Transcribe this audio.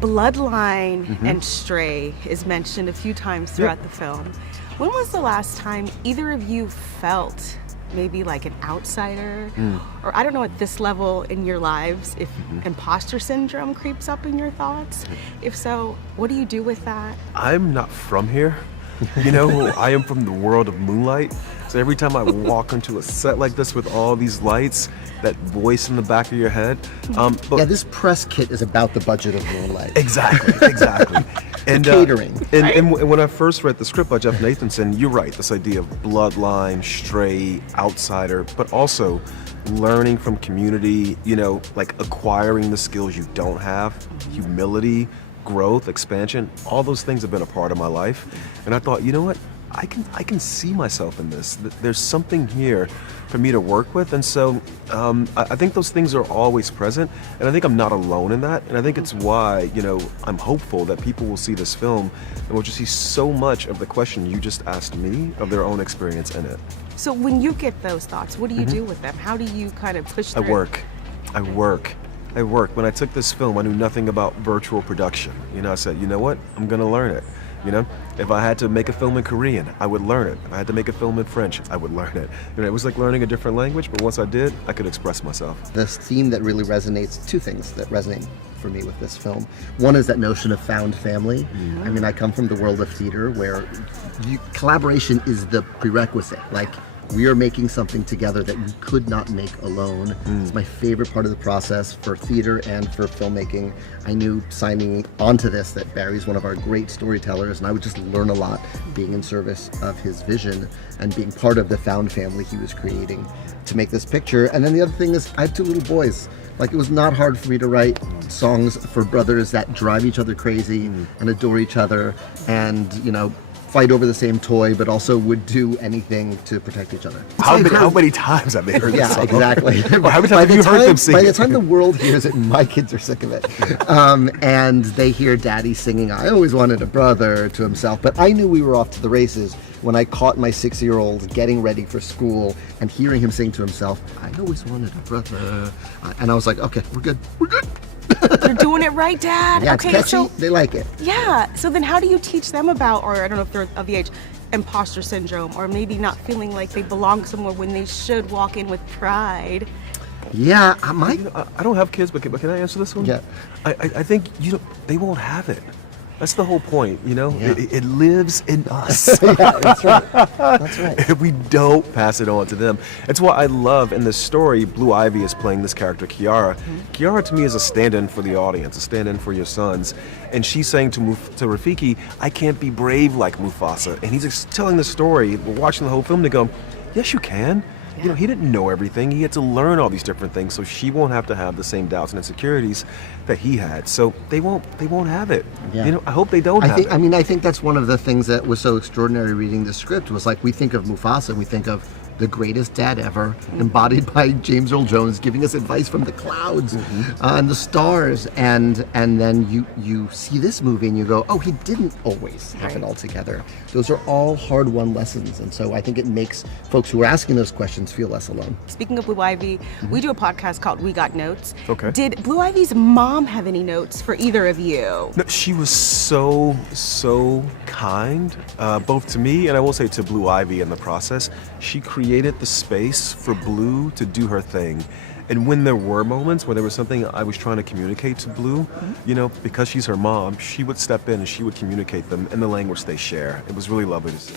Bloodline and Stray is mentioned a few times throughout the film. When was the last time either of you felt maybe like an outsider, or I don't know, at this level in your lives, if imposter syndrome creeps up in your thoughts? If so, what do you do with that? I'm not from here. You know, I am from the world of Moonlight. So every time I walk onto a set like this with all these lights, that voice in the back of your head. Yeah, this press kit is about the budget of Moonlight. Exactly. And catering. And when I first read the script by Jeff Nathanson, you're right, this idea of bloodline, stray, outsider, but also learning from community, you know, like acquiring the skills you don't have, humility, growth, expansion, all those things have been a part of my life. And I thought, you know what? I can see myself in this. There's something here for me to work with. And so I think those things are always present. And I think I'm not alone in that. And I think it's why, you know, I'm hopeful that people will see this film and will just see so much of the question you just asked me of their own experience in it. So when you get those thoughts, what do you do with them? How do you kind of push through? I work. When I took this film, I knew nothing about virtual production. You know, I said, you know what? I'm gonna learn it. You know, if I had to make a film in Korean, I would learn it. If I had to make a film in French, I would learn it. You know, it was like learning a different language, but once I did, I could express myself. This theme that really resonates, two things that resonate for me with this film. One is that notion of found family. I mean, I come from the world of theater where collaboration is the prerequisite. Like, we are making something together that we could not make alone. It's my favorite part of the process for theater and for filmmaking. I knew signing onto this that Barry's one of our great storytellers, and I would just learn a lot being in service of his vision and being part of the found family he was creating to make this picture. And then the other thing is, I have two little boys. Like, it was not hard for me to write songs for brothers that drive each other crazy and adore each other and, you know, fight over the same toy, but also would do anything to protect each other. How many times have they heard this song? Exactly. Or how many times have you heard them sing By it? the time the world hears it, my kids are sick of it. And they hear Daddy singing, I always wanted a brother, to himself. But I knew we were off to the races when I caught my 6-year-old getting ready for school and hearing him sing to himself, I always wanted a brother. And I was like, okay, we're good. You're doing it right, Dad. Yeah, okay, it's catchy. so They like it. yeah. So then, how do you teach them about, or I don't know if they're of the age, imposter syndrome, or maybe not feeling like they belong somewhere when they should walk in with pride? Yeah, I don't have kids, but can I answer this one? Yeah. I think they won't have it. That's the whole point, you know? Yeah. It lives in us. Yeah, that's right. That's right. If we don't pass it on to them. It's what I love in this story. Blue Ivy is playing this character, Kiara. Kiara, to me, is a stand-in for the audience, a stand-in for your sons. And she's saying to Rafiki, I can't be brave like Mufasa. And he's just telling the story. We're watching the whole film to go, yes, you can. You know, he didn't know everything. He had to learn all these different things, so she won't have to have the same doubts and insecurities that he had. So they won't have it. Yeah. You know, I hope they don't have it. I think that's one of the things that was so extraordinary reading the script was like, we think of Mufasa, we think of the greatest dad ever, embodied by James Earl Jones, giving us advice from the clouds and the stars, and then you see this movie and you go, oh, he didn't always have it all together. Those are all hard-won lessons, and so I think it makes folks who are asking those questions feel less alone. Speaking of Blue Ivy, we do a podcast called We Got Notes. Okay. Did Blue Ivy's mom have any notes for either of you? No, she was so kind, both to me and I will say to Blue Ivy in the process. She created the space for Blue to do her thing. And when there were moments where there was something I was trying to communicate to Blue, you know, because she's her mom, she would step in and she would communicate them in the language they share. It was really lovely to see.